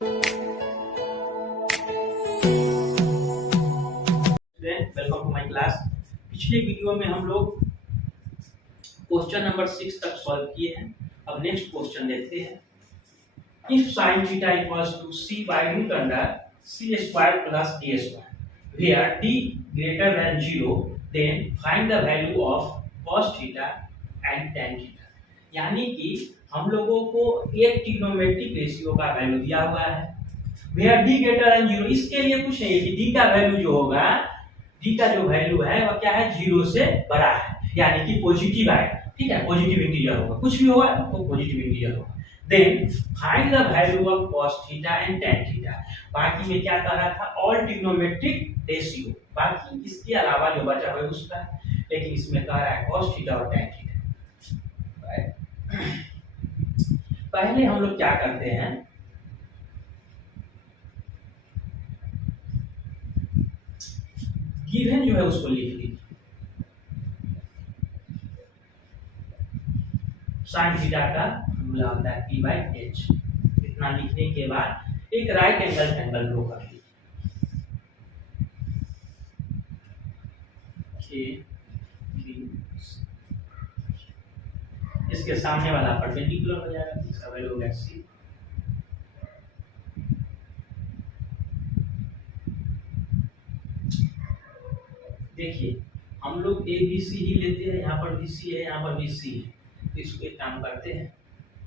Welcome to my class. पिछले video में हम लोग क्वेश्चन नंबर 6 तक सॉल्व किए हैं। अब नेक्स्ट क्वेश्चन देखते हैं। If sin theta equals to c by root under c square plus d square where d greater than 0 then find the value of cos theta and tan theta. यानी कि हम लोगों को एक ट्रिग्नोमेट्रिक रेशियो का value दिया हुआ है where d greater than 0। इसके लिए कुछ नहीं है कि d का वैल्यू जो होगा, d का जो वैल्यू है वह क्या है, 0 से बड़ा है, यानी कि पॉजिटिव आएगा। ठीक है, पॉजिटिव इंटीजर होगा, कुछ भी होगा तो पॉजिटिव इंटीजर होगा। Then find the value of cos theta and tan theta. बाकी में क्या कह रहा था, ऑल ट्रिग्नोमेट्रिक रेशियो, बाकी इसके अलावा जो बचा हुआ है उसका, लेकिन इसमें कह रहा है cos थीटा और tan थीटा। पहले हम लोग क्या करते हैं, गिवन जो है उसको लिख लीजिए। साइन थीटा का फॉर्मूला होता है p बाई h। इतना लिखने के बाद एक राइट एंगल ट्रायंगल ड्रॉ कर लीजिए। इसके सामने वाला परपेंडिकुलर हो जाएगा, इसका वैल्यू होगा c। देखिए हम लोग ए बी सी ही लेते हैं, यहाँ पर बी सी है, यहाँ पर बी सी है, तो इसको एक काम करते हैं,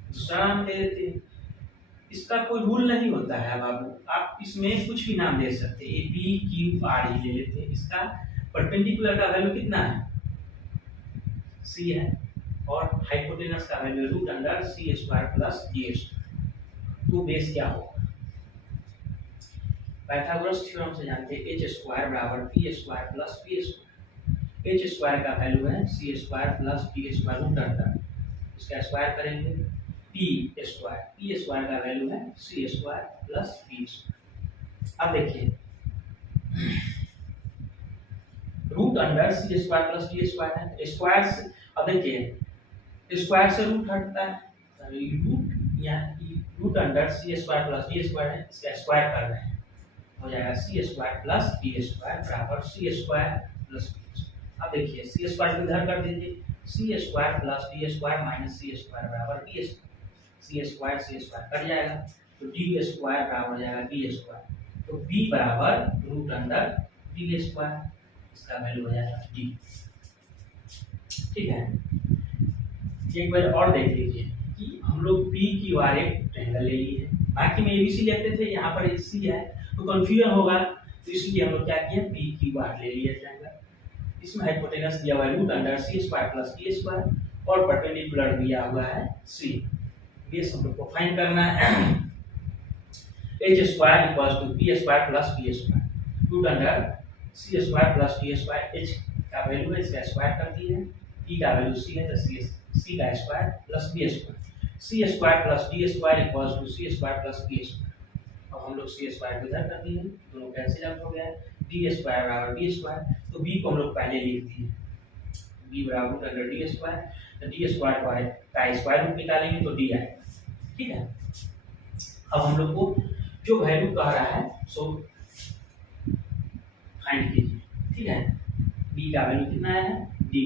दूसरा नाम दे देते हैं। इसका कोई रूल नहीं होता है बाबू, आप इसमें कुछ भी नाम दे सकते हैं। ए बी क्यू आर ही ले लेते हैं। इसका परपेंडिकुलर का वैल्यू कितना है, सी है, और हाइपोटेनस का value root under C square plus D square. तो बेस क्या होगा, पाइथागोरस थ्योरम से जानते हैं h स्क्वायर बराबर p square plus p square. h square का वैल्यू है c square plus p square root under, इसका स्क्वायर करेंगे p स्क्वायर का वैल्यू है c square plus p square. अब देखिए root under c square plus d square है, square से, अब देखिए स्क्वायर से रूट हटता है, रूट या root under c square plus d square है, इसका स्क्वायर कर रहे हैं, हो जाएगा C square plus D square बराबर सी स्क्वायर प्लस डी। अब देखिए सी स्क्वायर को इधर कर दीजिए, C square plus D square minus C square बराबर D square, C square cut जाएगा, तो डी स्क्वायर बराबर हो जाएगा बी स्क्वायर, तो बी बराबर रूट अंडर डी स्क्वायर, इसका वैल्यू हो जाएगा डी। ठीक है, एक बार और देख लीजिए कि हम लोग पी की वार एक ट्रायंगल ले लिए, बाकी में एबीसी लेते थे, यहाँ पर सी है तो कंफ्यूजन होगा, तो इसलिए हम लोग क्या किए, पी की बार ले लिए ट्रायंगल। इसमें हाइपोटेनस दिया हुआ है root under C square plus D square और परपेंडिकुलर दिया हुआ है सी। बेस हम लोग को फाइंड करना है, h square equals to p square plus b square root under c square plus d square. h का वैल्यू है, इसका स्क्वायर कर दिए, p का वैल्यू c है तो c का square plus b square, c square plus d square equals to c square plus b square. अब हम लोग सी स्क्वायर को इधर कर दिए, दोनों कैंसिल आउट हो गया, डी स्क्वायर बराबर बी स्क्वायर, तो बी को हम लोग पहले लिख दिए, बी बराबर रूट अंडर डी स्क्वायर, तो डी स्क्वायर का स्क्वायर रूट निकालेंगे तो डी आएगा। ठीक है, अब हम लोग को जो वैल्यू कह रहा है सो फाइंड कीजिए। ठीक है, बी का वैल्यू कितना है, डी,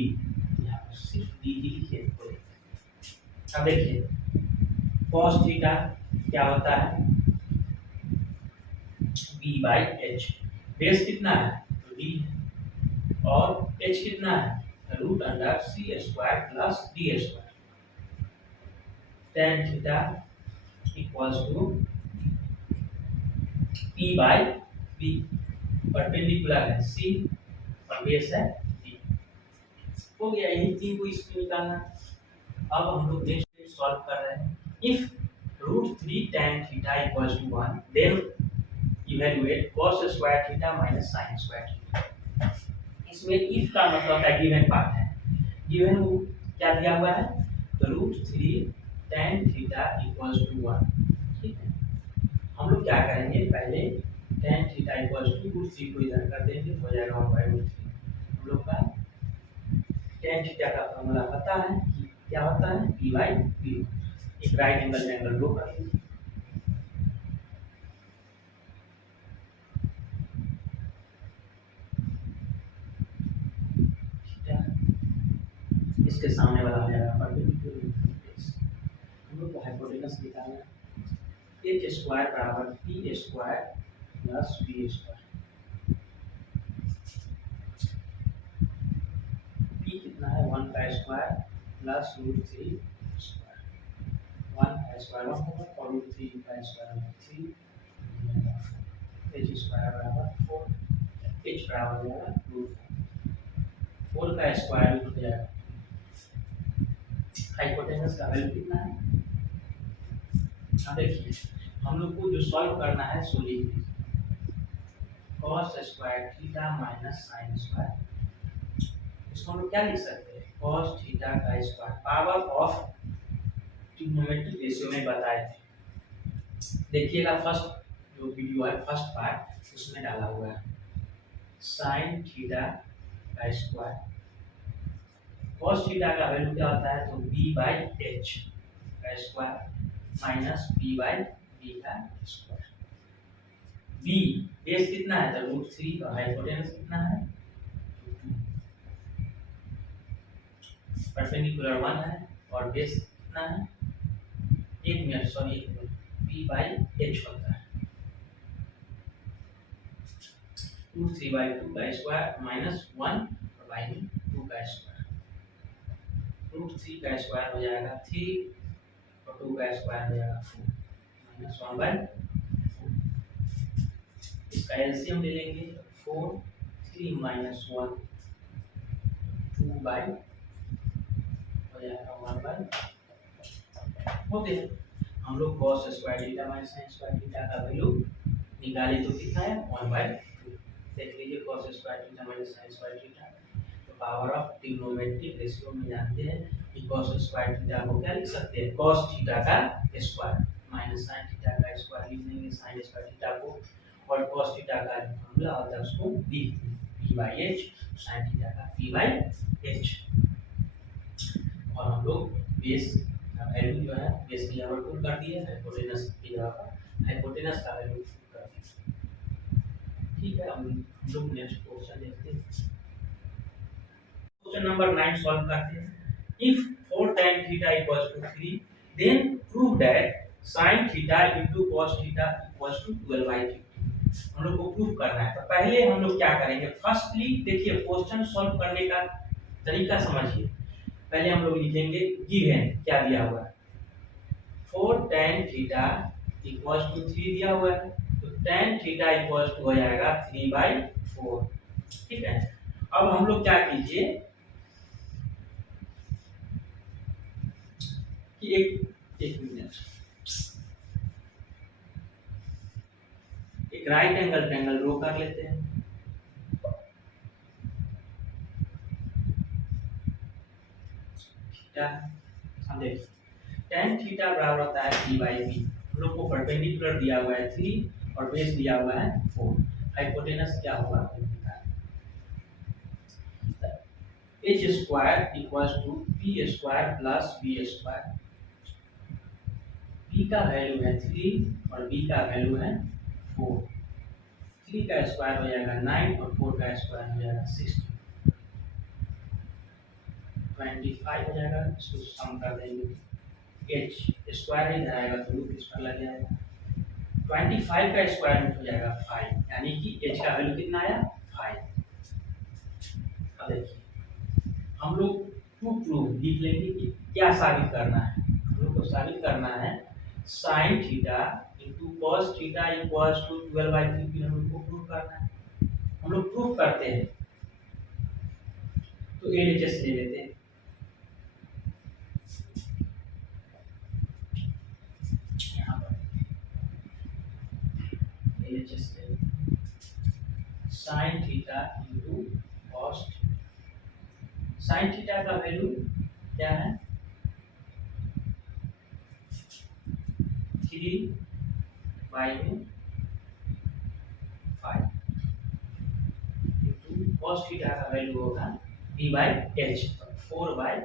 यहाँ पर सिर्फ डी ही लिखिए। अब देखिए cos थीटा क्या होता है, b बाई एच, बेस कितना है तो d है, और h कितना है root under C square plus D square. tan theta equals to p by b, perpendicular है c और बेस है d। हो गया, यही तीन को इसमें निकालना। अब हम लोग नेक्स्ट सॉल्व कर रहे हैं। If root 3 tan theta equals to 1 then evaluate cos square theta minus sin square theta. इसमें इफ का मतलब है गिवन पार्ट है, गिवन क्या दिया हुआ है, तो root 3 tan theta equals to 1। ठीक है, हम लोग क्या करेंगे, पहले tan theta equals to root 3 को इधर कर देंगे, हो जाएगा 1/√3। हम लोग का tan थीटा का फॉर्मूला पता है कि क्या होता है, p बाई p। एक राइट एंगल ट्रायंगल ड्रॉ कर लीजिए। इसके सामने वाला हो जाएगा परपेंडिकुलर बेस। हम लोग को हाइपोटेनस निकालना है। एच स्क्वायर बराबर P square plus B square. P कितना है 1 का स्क्वायर प्लस रूट 3 स्क्वायर। 1 का स्क्वायर 1 होगा और रूट 3 का स्क्वायर 3। एच स्क्वायर बराबर 4। एच बराबर हो जाएगा रूट 4 का स्क्वायर रूट हो जाएगा। हाइपोटेनस का वैल्यू कितना है? अब देखिए हम लोग को जो सॉल्व करना है सो लिख लीजिए cos square theta minus sine square. इसको हम लोग क्या लिख सकते हैं? cos थीटा का square power of trigonometric ratio में बताए थे। देखिएगा फर्स्ट जो वीडियो है फर्स्ट पार्ट उसमें डाला हुआ है साइन थीटा का स्क्वायर। cos थीटा का वैल्यू क्या होता है? तो b/h का स्क्वायर माइनस b/b का स्क्वायर। b बेस कितना है? तो रूट 3 और हाइपोटेनस कितना है? 2। परपेंडिकुलर 1 है और बेस कितना है? 1 मिनट सॉरी b/h होता है रूट 3/2 का स्क्वायर माइनस 1 और बाई में 2 का स्क्वायर। रूट 3 का स्क्वायर हो जाएगा 3 और 2 का स्क्वायर हो जाएगा 4 माइनस 1/4। इसका एलसीएम ले लेंगे 4 3 माइनस 1 2 हो जाएगा 1/। ओके हम लोग cos square theta minus sin square theta का वैल्यू निकाले तो कितना है 1/2। देख लीजिए cos square theta minus sin square theta तो पावर ऑफ ट्रिग्नोमेट्रिक रेशियो में जानते हैं कि cos स्क्वायर थीटा को क्या लिख सकते हैं? cos थीटा का स्क्वायर माइनस sin थीटा का स्क्वायर लिख लेंगे sin स्क्वायर थीटा को और cos थीटा का फॉर्मूला होता है उसको p/h sin थीटा का p/h। और हम लोग बेस का वैल्यू जो है बेस की जगह पुट कर दिए हाइपोटेनस की जगह पर हाइपोटेनस का वैल्यू पुट कर दिए। ठीक है हम लोग नेक्स्ट क्वेश्चन देखते हैं। क्वेश्चन नंबर 9 सॉल्व करते हैं। If 4 tan theta equals to 3 then prove that sin theta into cos theta equals to 12/50। हम लोग को प्रूव करना है। तो पहले हम लोग क्या करेंगे? फर्स्टली देखिए क्वेश्चन सॉल्व करने का तरीका समझिए। पहले हम लोग लिखेंगे गिवन क्या दिया हुआ है 4 tan थीटा इक्वल्स टू 3 दिया हुआ है तो tan थीटा इक्वल्स टू हो जाएगा 3/4। ठीक है अब हम लोग क्या कीजिए कि एक मिनट एक राइट एंगल ट्रायंगल ड्रॉ कर लेते हैं। थीटा हम देखिए tan थीटा बराबर होता है p/b। हम लोग को परपेंडिकुलर दिया हुआ है 3 और बेस दिया हुआ है 4। हाइपोटेनस क्या होगा? h square equals to p square plus b square. p का वैल्यू है 3 और b का वैल्यू है 4। 3 का स्क्वायर हो जाएगा 9 और 4 का स्क्वायर हो जाएगा 16 25 हो जाएगा। इसको सम कर देंगे h स्क्वायर इधर आएगा तो रूट इस पर लग जाएगा 25 का स्क्वायर रूट हो जाएगा 5 यानी कि h का वैल्यू कितना आया 5। अब देखिए हम लोग टू प्रूव लिख लेंगे कि क्या साबित करना है। हम लोग को साबित करना है sin theta into cos theta equals to 12/3 हम लोग को प्रूव करना है। हम लोग प्रूव करते हैं तो LHS ले लेते हैं। यहाँ पर LHS ले लेते sin theta into cos sin theta का वैल्यू क्या है 3/5 इंटू cos थीटा का वैल्यू होगा b/h 4/5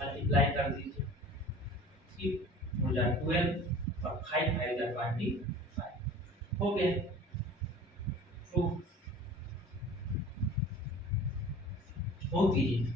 मल्टीप्लाई कर दीजिए 3 हो जाए 12 और 5 5 जा 25 हो गया। प्रूफ बहुत इजी।